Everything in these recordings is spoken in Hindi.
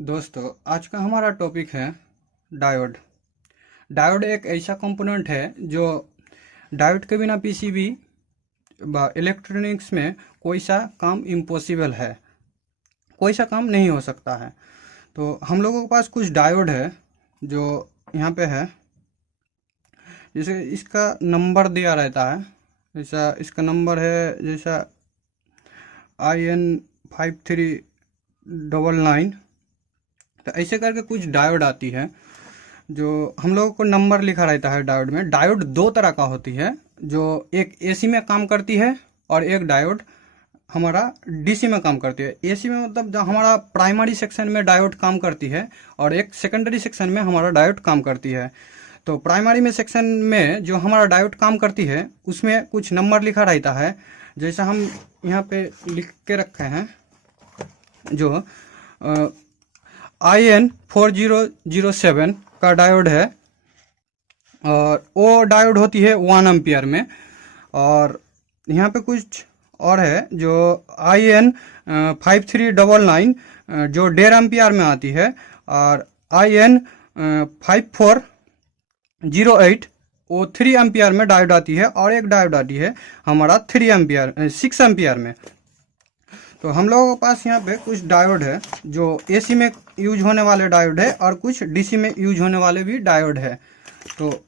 दोस्तों, आज का हमारा टॉपिक है डायोड। डायोड एक ऐसा कंपोनेंट है जो डायोड के बिना पीसीबी इलेक्ट्रॉनिक्स में कोई सा काम इम्पॉसिबल है, कोई सा काम नहीं हो सकता है। तो हम लोगों के पास कुछ डायोड है जो यहाँ पे है। जैसे इसका नंबर दिया रहता है, जैसा इसका नंबर है जैसा IN5399। तो ऐसे करके कुछ डायोड आती है जो हम लोगों को नंबर लिखा रहता है डायोड में। डायोड दो तरह का होती है, जो एक एसी में काम करती है और एक डायोड हमारा डीसी में काम करती है। एसी में मतलब जब हमारा प्राइमरी सेक्शन में डायोड काम करती है और एक सेकेंडरी सेक्शन में हमारा डायोड काम करती है। तो प्राइमरी में सेक्शन में जो हमारा डायोड काम करती है उसमें कुछ नंबर लिखा रहता है, जैसा हम यहाँ पे लिख के रखे हैं। जो IN4007 का डायोड है और वो डायोड होती है 1 एम्पियर में। और यहाँ पे कुछ और है जो IN5399 जो 1.5 एम्पियर में आती है, और IN5408 वो 3 एम्पियर में डायोड आती है, और एक डायोड आती है हमारा 6 एम्पियर में। तो हम लोगों के पास यहाँ पे कुछ डायोड है जो एसी में यूज होने वाले डायोड है और कुछ डीसी में यूज होने वाले भी डायोड है। तो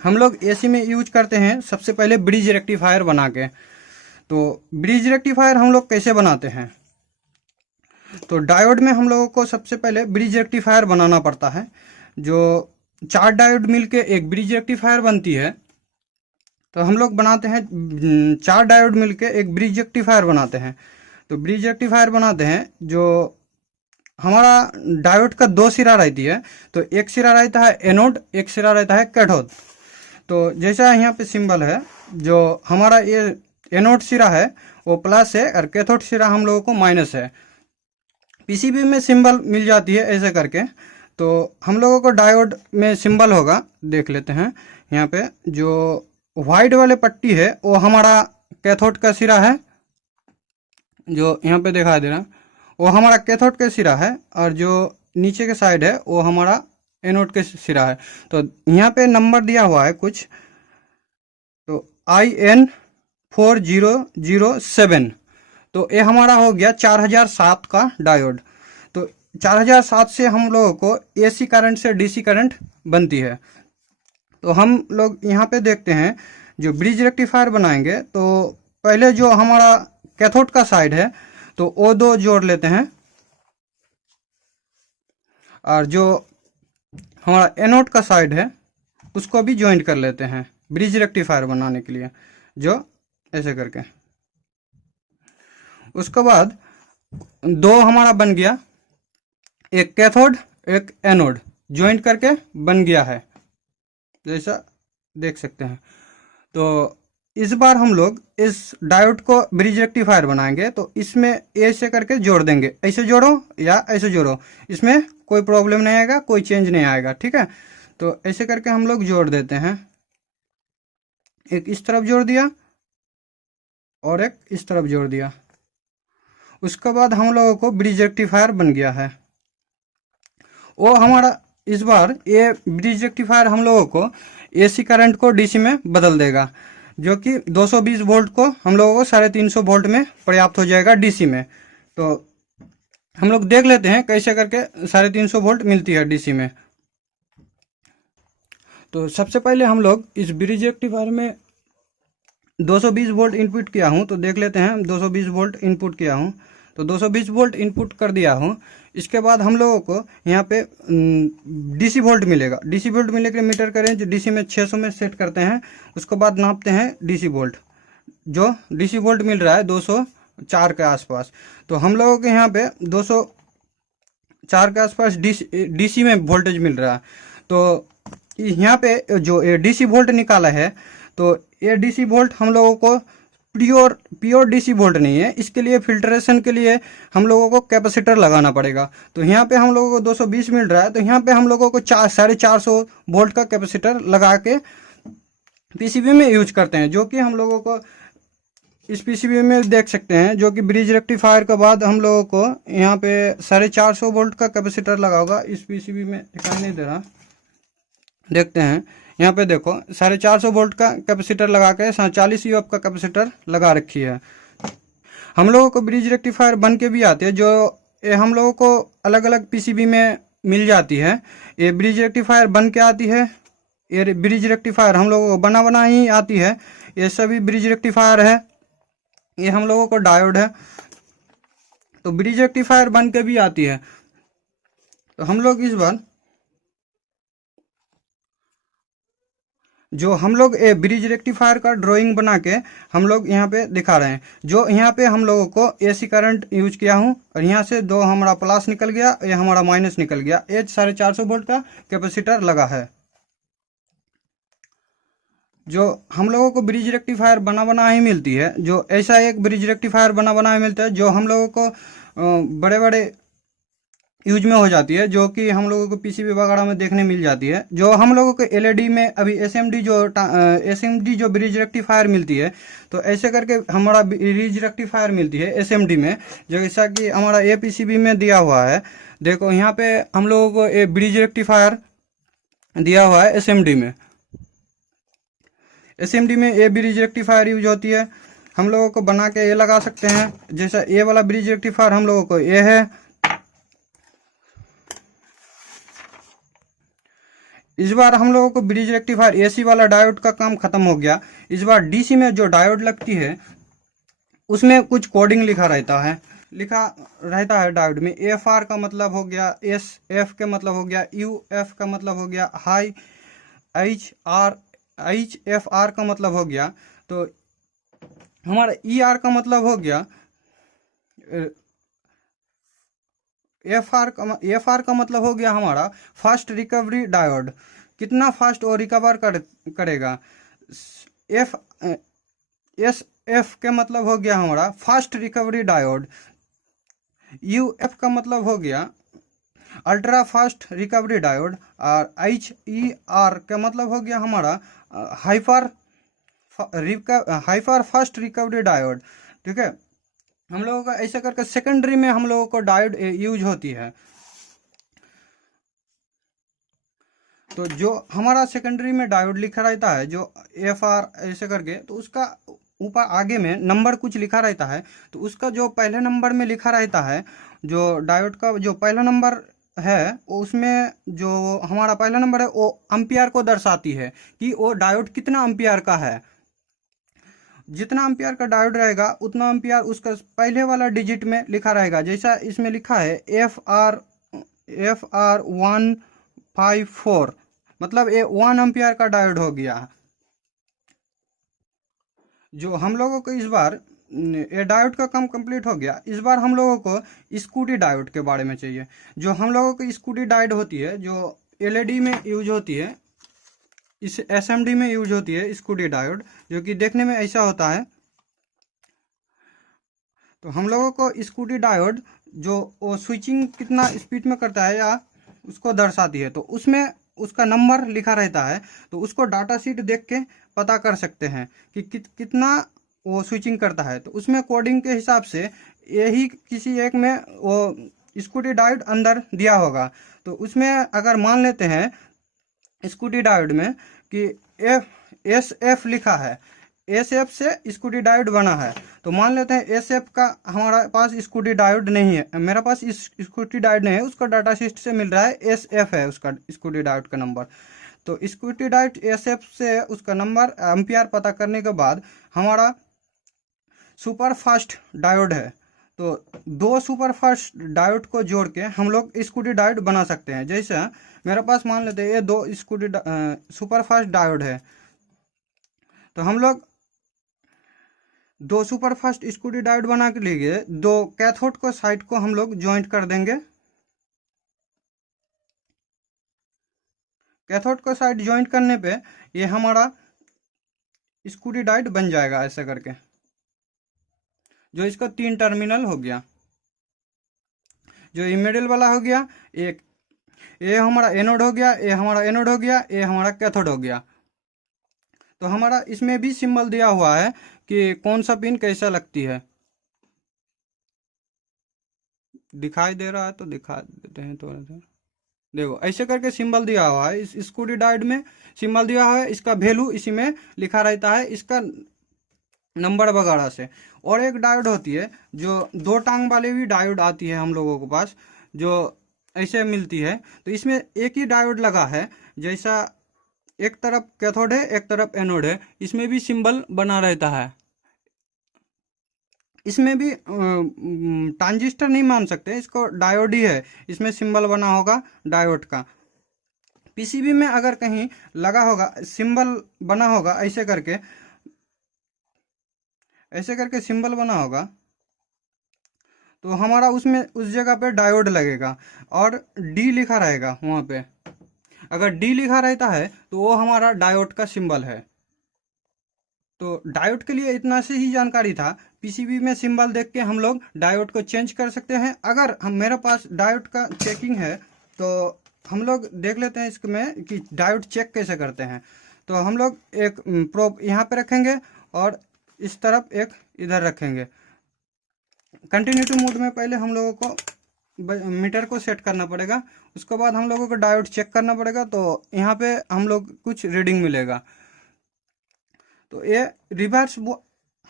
हम लोग एसी में यूज करते हैं सबसे पहले ब्रिज रेक्टिफायर बना के। तो ब्रिज रेक्टिफायर हम लोग कैसे बनाते हैं, तो डायोड में हम लोगों को सबसे पहले ब्रिज रेक्टिफायर बनाना पड़ता है। जो 4 डायोड मिलके एक ब्रिज रेक्टिफायर बनती है। तो हम लोग बनाते हैं 4 डायोड मिलके एक ब्रिज रेक्टिफायर बनाते हैं। तो ब्रिज रेक्टिफायर बनाते हैं जो हमारा डायोड का 2 सिरा रहती है। तो एक सिरा रहता है एनोड, एक सिरा रहता है कैथोड। तो जैसा यहाँ पे सिंबल है, जो हमारा ये एनोड सिरा है वो प्लस है और कैथोड सिरा हम लोगों को माइनस है। पीसीबी में सिंबल मिल जाती है ऐसे करके। तो हम लोगों को डायोड में सिंबल होगा, देख लेते हैं। यहाँ पे जो व्हाइट वाले पट्टी है वो हमारा कैथोड का सिरा है, जो यहाँ पे दिखाई दे रहा है वो हमारा कैथोड का सिरा है, और जो नीचे के साइड है वो हमारा एनोड के सिरा है। तो यहाँ पे नंबर दिया हुआ है कुछ, तो IN4007। तो ये हमारा हो गया 4007 का डायोड। तो 4007 से हम लोगों को एसी करंट से डीसी करंट बनती है। तो हम लोग यहाँ पे देखते हैं जो ब्रिज रेक्टिफायर बनाएंगे, तो पहले जो हमारा कैथोड का साइड है तो वो 2 जोड़ लेते हैं, और जो हमारा एनोड का साइड है उसको भी ज्वाइंट कर लेते हैं ब्रिज रेक्टिफायर बनाने के लिए, जो ऐसे करके। उसके बाद 2 हमारा बन गया, एक कैथोड एक एनोड ज्वाइंट करके बन गया है, जैसा देख सकते हैं। तो इस बार हम लोग इस डायोड को ब्रिज रेक्टिफायर बनाएंगे। तो इसमें ऐसे करके जोड़ देंगे, ऐसे जोड़ो या ऐसे जोड़ो, इसमें कोई प्रॉब्लम नहीं आएगा, कोई चेंज नहीं आएगा, ठीक है। तो ऐसे करके हम लोग जोड़ देते हैं। एक इस तरफ जोड़ दिया और एक इस तरफ जोड़ दिया। उसके बाद हम लोगों को ब्रिज रेक्टिफायर बन गया है। वो हमारा इस बार ये ब्रिज रेक्टिफायर हम लोगों को एसी करंट को डीसी में बदल देगा, जो कि 220 वोल्ट को हम लोगों को 350 वोल्ट में पर्याप्त हो जाएगा डीसी में। तो हम लोग देख लेते हैं कैसे करके 350 वोल्ट मिलती है डीसी में। तो सबसे पहले हम लोग इस ब्रिज रेक्टिफायर में 220 वोल्ट इनपुट किया हूँ, तो देख लेते हैं 220 वोल्ट इनपुट किया हूँ। तो 220 वोल्ट इनपुट कर दिया हूँ। इसके बाद हम लोगों को यहाँ पे डीसी वोल्ट मिलेगा। डीसी वोल्ट मिलने के लिए मीटर का रेंज डीसी में 600 में सेट करते हैं। उसके बाद नापते हैं डीसी वोल्ट। जो डीसी वोल्ट मिल रहा है 204 के आसपास। तो हम लोगों के यहाँ पे 204 के आसपास डीसी में वोल्टेज मिल रहा है। तो यहाँ पे जो डीसी वोल्ट निकाला है, तो ये डीसी वोल्ट हम लोगों को प्योर डीसी वोल्ट नहीं है। इसके लिए फिल्ट्रेशन के लिए हम लोगों को कैपेसिटर लगाना पड़ेगा। तो यहाँ पे हम लोगों को 220 मिल रहा है, तो यहाँ पे हम लोगों को 450 वोल्ट का कैपेसिटर लगा के पीसीबी में यूज करते हैं, जो कि हम लोगों को इस पीसीबी में देख सकते हैं, जो कि ब्रिज रेक्टिफायर के बाद हम लोगों को यहाँ पे 450 वोल्ट का कैपेसिटर लगा होगा। इस पीसीबी में दिखाई नहीं दे रहा, देखते हैं। यहाँ पे देखो 450 वोल्ट का कैपेसिटर लगा के 40 यूएफ का कैपेसिटर लगा रखी है। हम लोगों को ब्रिज रेक्टिफायर बन के भी आते हैं, जो ये हम लोगों को अलग अलग पीसीबी में मिल जाती है। ये ब्रिज रेक्टिफायर बन के आती है, ये ब्रिज रेक्टिफायर हम लोगों को बना बना ही आती है। ये सभी ब्रिज रेक्टिफायर है, ये हम लोगों को डायोड है। तो ब्रिज रेक्टिफायर बन के भी आती है। तो हम लोग इस बार जो हम लोग ब्रिज रेक्टिफायर का ड्राइंग बना के हम लोग यहाँ पे दिखा रहे हैं। जो यहाँ पे हम लोगों को एसी करंट यूज किया हूँ, और यहाँ से दो हमारा प्लस निकल गया, ये हमारा माइनस निकल गया। ये 450 वोल्ट का कैपेसिटर लगा है। जो हम लोगों को ब्रिज रेक्टिफायर बना बना ही मिलती है, जो ऐसा एक ब्रिज रेक्टिफायर बना बना ही मिलता है, जो हम लोगों को बड़े बड़े यूज में हो जाती है, जो कि हम लोगों को पीसीबी वगैरह में देखने मिल जाती है। जो हम लोगों को एलईडी में अभी एसएमडी जो ब्रिज रेक्टिफायर मिलती है, तो ऐसे करके हमारा ब्रिज रेक्टिफायर मिलती है एसएमडी में, जैसा कि हमारा ए पीसीबी में दिया हुआ है। देखो यहाँ पे हम लोगों को ये ब्रिज रेक्टिफायर दिया हुआ है एसएमडी में। एसएमडी में ये ब्रिज रेक्टिफायर यूज होती है। हम लोगों को बना के ये लगा सकते हैं। जैसा ये वाला ब्रिज रेक्टिफायर हम लोगों को ये है। इस बार हम लोगों को ब्रिज रेक्टिफायर एसी वाला डायोड का काम खत्म हो गया। इस बार डीसी में जो डायोड लगती है उसमें कुछ कोडिंग लिखा रहता है डायोड में। एफ आर का मतलब हो गया, एस एफ का मतलब हो गया, यू एफ का मतलब हो गया, हाई एच एफ आर का मतलब हो गया। तो हमारा ई आर का मतलब हो गया, एफ आर का मतलब हो गया हमारा फास्ट रिकवरी डायोड। कितना फास्ट वो रिकवर करेगा। एस एफ का मतलब हो गया हमारा fast recovery diode. U F का मतलब हो गया अल्ट्रा फास्ट रिकवरी डायोड। और एच ई आर का मतलब हो गया हमारा हाइपर फास्ट रिकवरी डायोड। ठीक है, हम लोगों का ऐसा करके सेकेंडरी में हम लोगों को डायोड यूज होती है। तो जो हमारा सेकेंडरी में डायोड लिखा रहता है, जो एफ आर ऐसे करके, तो उसका ऊपर आगे में नंबर कुछ लिखा रहता है। तो उसका जो पहले नंबर में लिखा रहता है, जो डायोड का जो पहला नंबर है, उसमें जो हमारा पहला नंबर है वो एम्पियर को दर्शाती है कि वो डायोड कितना एम्पियर का है। जितना एम्पियर का डायोड रहेगा उतना एम्पियर उसका पहले वाला डिजिट में लिखा रहेगा। जैसा इसमें लिखा है एफ आर 154, मतलब ये 1 एम्पियर का डायोड हो गया। जो हम लोगों को इस बार ये डायोड का काम कंप्लीट हो गया। इस बार हम लोगों को स्कूटी डायोड के बारे में चाहिए। जो हम लोगों को स्कूटी डायोड होती है, जो एलईडी में यूज होती है, इस एसएमडी में यूज होती है स्कूटी डायोड, जो कि देखने में ऐसा होता है। तो हम लोगों को स्कूटी डायोड जो वो स्विचिंग कितना स्पीड में करता है या उसको दर्शाती है, तो उसमें उसका नंबर लिखा रहता है। तो उसको डाटा शीट देख के पता कर सकते हैं कि कितना वो स्विचिंग करता है। तो उसमें कोडिंग के हिसाब से यही किसी एक में वो स्कूटी डायोड अंदर दिया होगा। तो उसमें अगर मान लेते हैं स्कूटी डायोड में कि एस एफ लिखा है, एस एफ से स्कूटी डायोड बना है, तो मान लेते हैं एस एफ का हमारा पास स्कूटी डायोड नहीं है, मेरा पास स्कूटी डायोड नहीं है, उसका डाटा शीट से मिल रहा है एस एफ है उसका स्कूटी डायोड का नंबर। तो स्कूटी डायोड एस एफ से उसका नंबर एम्पियर पता करने के बाद हमारा सुपर फास्ट डायोड है। तो 2 सुपर फास्ट डायोड को जोड़ के हम लोग स्कूटी डायोड बना सकते हैं। जैसे मेरे पास मान लेते हैं ये 2 स्कूटी सुपर फास्ट डायोड है, तो हम लोग 2 सुपर फास्ट स्कूटी डायोड बना के लिए 2 कैथोड को साइड को हम लोग ज्वाइंट कर देंगे। कैथोड को साइड ज्वाइंट करने पे ये हमारा स्कूटी डायोड बन जाएगा ऐसा करके, जो इसका 3 टर्मिनल हो गया। जो ये मिडिल वाला हो गया, एक ये हमारा एनोड हो गया, ये हमारा एनोड हो गया, ये हमारा कैथोड हो गया। तो हमारा इसमें भी सिंबल दिया हुआ है कि कौन सा पिन कैसा लगती है। दिखाई दे रहा है तो दिखा देते हैं थोड़ा सा। देखो ऐसे करके सिंबल दिया हुआ है, इस स्क्रू डायोड में सिंबल दिया हुआ है, इसका वैल्यू इसी में लिखा रहता है, इसका नंबर वगैरह से। और एक डायोड होती है जो 2 टांग वाली भी डायोड आती है हम लोगों के पास, जो ऐसे मिलती है। तो इसमें एक ही डायोड लगा है, जैसा एक तरफ कैथोड है एक तरफ एनोड है, इसमें भी सिंबल बना रहता है। इसमें भी ट्रांजिस्टर नहीं मान सकते, इसको डायोड ही है, इसमें सिंबल बना होगा डायोड का। पीसीबी में अगर कहीं लगा होगा सिंबल बना होगा ऐसे करके सिंबल बना होगा, तो हमारा उसमें उस जगह पे डायोड लगेगा और डी लिखा रहेगा वहाँ पे। अगर डी लिखा रहता है तो वो हमारा डायोड का सिंबल है। तो डायोड के लिए इतना से ही जानकारी था। पीसीबी में सिंबल देख के हम लोग डायोड को चेंज कर सकते हैं। अगर हम मेरे पास डायोड का चेकिंग है तो हम लोग देख लेते हैं इसमें कि डायोड चेक कैसे करते हैं। तो हम लोग एक प्रोब यहाँ पे रखेंगे और इस तरफ एक इधर रखेंगे। कंटिन्यूटी मोड में पहले हम लोगों को मीटर को सेट करना पड़ेगा, उसके बाद हम लोगों को डायोड चेक करना पड़ेगा। तो यहाँ पे हम लोग कुछ रीडिंग मिलेगा। तो ये रिवर्स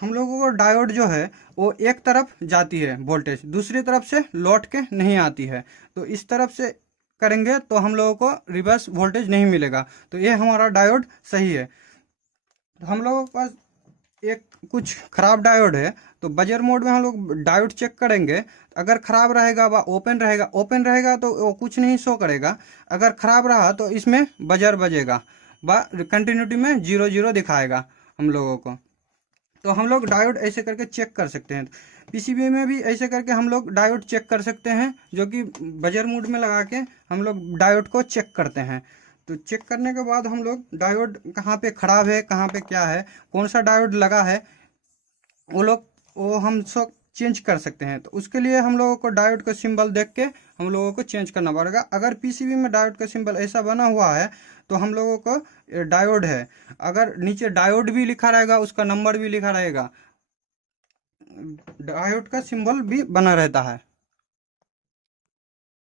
हम लोगों को डायोड जो है वो एक तरफ जाती है वोल्टेज, दूसरी तरफ से लौट के नहीं आती है। तो इस तरफ से करेंगे तो हम लोगों को रिवर्स वोल्टेज नहीं मिलेगा। तो ये हमारा डायोड सही है। तो हम लोगों के पास एक कुछ खराब डायोड है, तो बजर मोड में हम लोग डायोड चेक करेंगे। अगर खराब रहेगा व ओपन रहेगा तो वो कुछ नहीं शो करेगा। अगर खराब रहा तो इसमें बजर बजेगा व कंटिन्यूटी में 0 0 दिखाएगा हम लोगों को। तो हम लोग डायोड ऐसे करके चेक कर सकते हैं। पीसीबी में भी ऐसे करके हम लोग डायोड चेक कर सकते हैं, जो कि बजर मोड में लगा के हम लोग डायोड को चेक करते हैं। तो चेक करने के बाद हम लोग डायोड कहाँ पे खराब है, कहाँ पे क्या है, कौन सा डायोड लगा है, वो हम सब चेंज कर सकते हैं। तो उसके लिए हम लोगों को डायोड का सिंबल देख के हम लोगों को चेंज करना पड़ेगा। अगर पीसीबी में डायोड का सिंबल ऐसा बना हुआ है तो हम लोगों को डायोड है। अगर नीचे डायोड भी लिखा रहेगा, उसका नंबर भी लिखा रहेगा, डायोड का सिंबल भी बना रहता है।